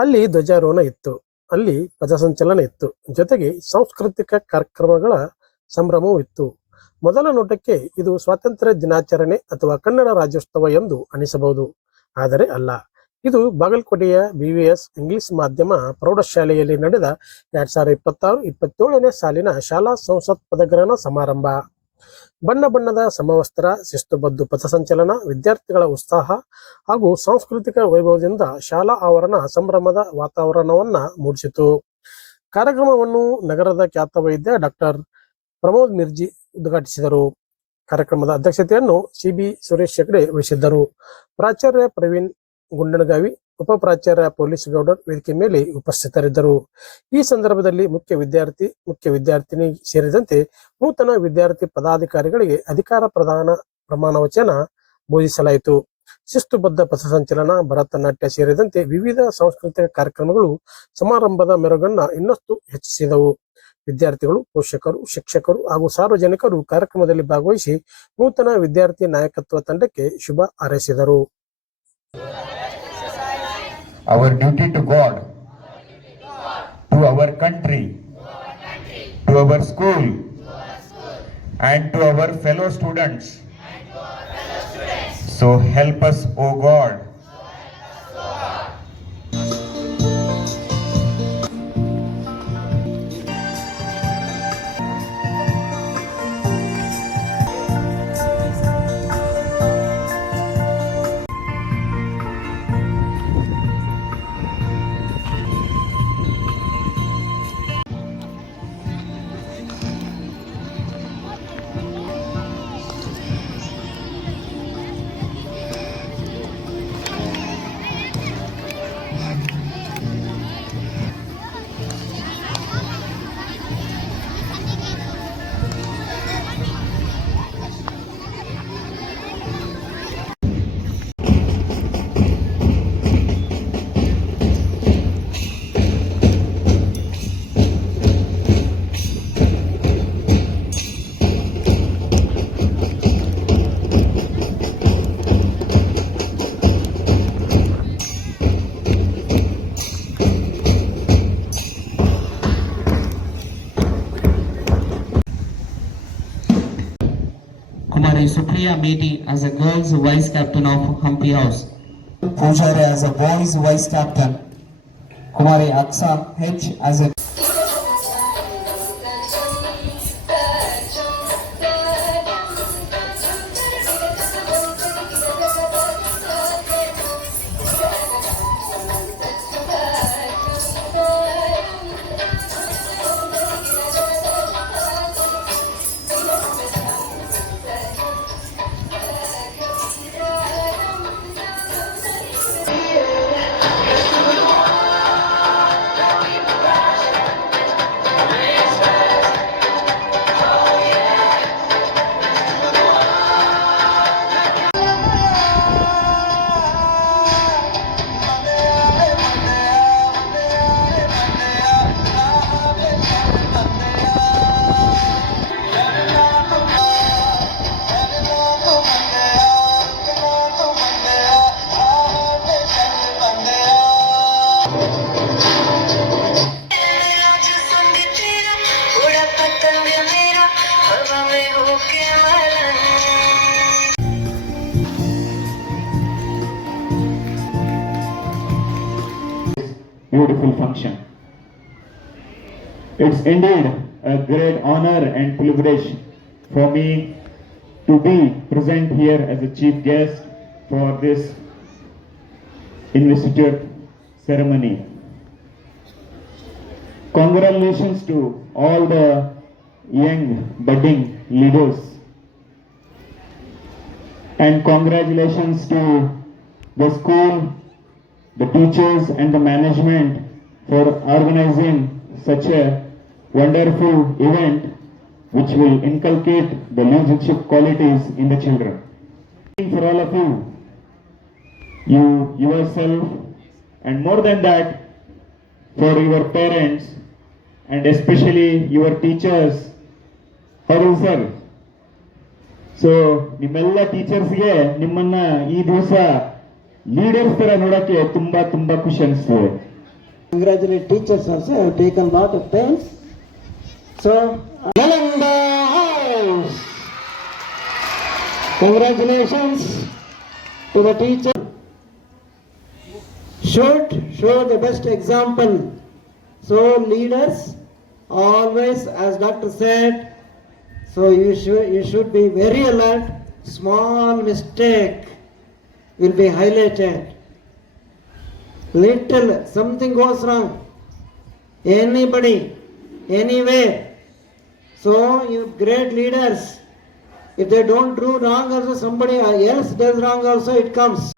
ಅಲ್ಲಿ ಧ್ವಜಾರೋಹಣ ಇತ್ತು, ಅಲ್ಲಿ ಪಥಸಂಚಲನ ಇತ್ತು, ಜೊತೆಗೆ ಸಾಂಸ್ಕೃತಿಕ ಕಾರ್ಯಕ್ರಮಗಳ ಸಂಭ್ರಮವೂ ಇತ್ತು. ಮೊದಲ ನೋಟಕ್ಕೆ ಇದು ಸ್ವಾತಂತ್ರ್ಯ ದಿನಾಚರಣೆ ಅಥವಾ ಕನ್ನಡ ರಾಜ್ಯೋತ್ಸವ ಎಂದು ಅನಿಸಬಹುದು, ಆದರೆ ಅಲ್ಲ. ಇದು ಬಾಗಲಕೋಟೆಯ BVS ಇಂಗ್ಲಿಷ್ ಮಾಧ್ಯಮ ಪ್ರೌಢಶಾಲೆಯಲ್ಲಿ ನಡೆದ 2026-27ನೇ ಸಾಲಿನ ಶಾಲಾ ಸಂಸತ್ ಪದಗ್ರಹಣ ಸಮಾರಂಭ. ಬಣ್ಣ ಬಣ್ಣದ ಸಮವಸ್ತ್ರ, ಶಿಸ್ತುಬದ್ಧ ಪಥಸಂಚಲನ, ವಿದ್ಯಾರ್ಥಿಗಳ ಉತ್ಸಾಹ ಹಾಗೂ ಸಾಂಸ್ಕೃತಿಕ ವೈಭವದಿಂದ ಶಾಲಾ ಆವರಣ ಸಂಭ್ರಮದ ವಾತಾವರಣವನ್ನ ಮೂಡಿಸಿತು. ಕಾರ್ಯಕ್ರಮವನ್ನು ನಗರದ ಖ್ಯಾತ ವೈದ್ಯ ಡಾಕ್ಟರ್ ಪ್ರಮೋದ್ ಮಿರ್ಜಿ ಉದ್ಘಾಟಿಸಿದರು. ಕಾರ್ಯಕ್ರಮದ ಅಧ್ಯಕ್ಷತೆಯನ್ನು CB ಸುರೇಶ್ ಹೆಗಡೆ ವಹಿಸಿದ್ದರು. ಪ್ರಾಚಾರ್ಯ ಪ್ರವೀಣ್ ಗುಂಡನಗಾವಿ, ಉಪಪ್ರಾಚಾರ್ಯ ಪೊಲೀಸ್ ಗೌಡರ್ ವೇದಿಕೆ ಮೇಲೆ ಉಪಸ್ಥಿತರಿದ್ದರು. ಈ ಸಂದರ್ಭದಲ್ಲಿ ಮುಖ್ಯ ವಿದ್ಯಾರ್ಥಿನಿ ಸೇರಿದಂತೆ ನೂತನ ವಿದ್ಯಾರ್ಥಿ ಪದಾಧಿಕಾರಿಗಳಿಗೆ ಅಧಿಕಾರ ಪ್ರಮಾಣ ವಚನ ಬೋಧಿಸಲಾಯಿತು. ಶಿಸ್ತುಬದ್ಧ ಪಥಸಂಚಲನ, ಭರತನಾಟ್ಯ ಸೇರಿದಂತೆ ವಿವಿಧ ಸಾಂಸ್ಕೃತಿಕ ಕಾರ್ಯಕ್ರಮಗಳು ಸಮಾರಂಭದ ಮೆರುಗನ್ನ ಇನ್ನಷ್ಟು ಹೆಚ್ಚಿಸಿದವು. ವಿದ್ಯಾರ್ಥಿಗಳು, ಪೋಷಕರು, ಶಿಕ್ಷಕರು ಹಾಗೂ ಸಾರ್ವಜನಿಕರು ಕಾರ್ಯಕ್ರಮದಲ್ಲಿ ಭಾಗವಹಿಸಿ ನೂತನ ವಿದ್ಯಾರ್ಥಿ ನಾಯಕತ್ವ ತಂಡಕ್ಕೆ ಶುಭ ಹಾರೈಸಿದರು. Our duty to God, to our country, to our school, and to our fellow students. So help us, O God. Kumari Supriya Meti as a girls vice captain of Hampi House. Pujari as a boys vice captain. Kumari Aksa H as a Beautiful function. It's indeed a great honor and privilege for me to be present here as a chief guest for this investiture ceremony. Congratulations to all the young budding leaders, and congratulations to the school, the teachers and the management for organizing such a wonderful event which will inculcate the leadership qualities in the children. For all of you, you yourself, and more than that, for your parents and especially your teachers. ಹೌದು sir. So ನಿಮ್ಮೆಲ್ಲ ಟೀಚರ್ಸ್ಗೆ ನಿಮ್ಮನ್ನ ಈ ದಿವಸ ಲೀಡರ್ಸ್ ತರ ನೋಡಕ್ಕೆ ತುಂಬಾ ಖುಷಿ ಅನಿಸ್ತದೆ. Congratulate teachers also, have taken lot of pains. So, Nalanda House. Congratulations to the teacher. Should show the best example. So leaders always, as Doctor said, so you should be very alert. Small mistake will be highlighted. Little something goes wrong, anybody, anywhere. So you great leaders, if they don't do wrong also, somebody else does wrong also, it comes.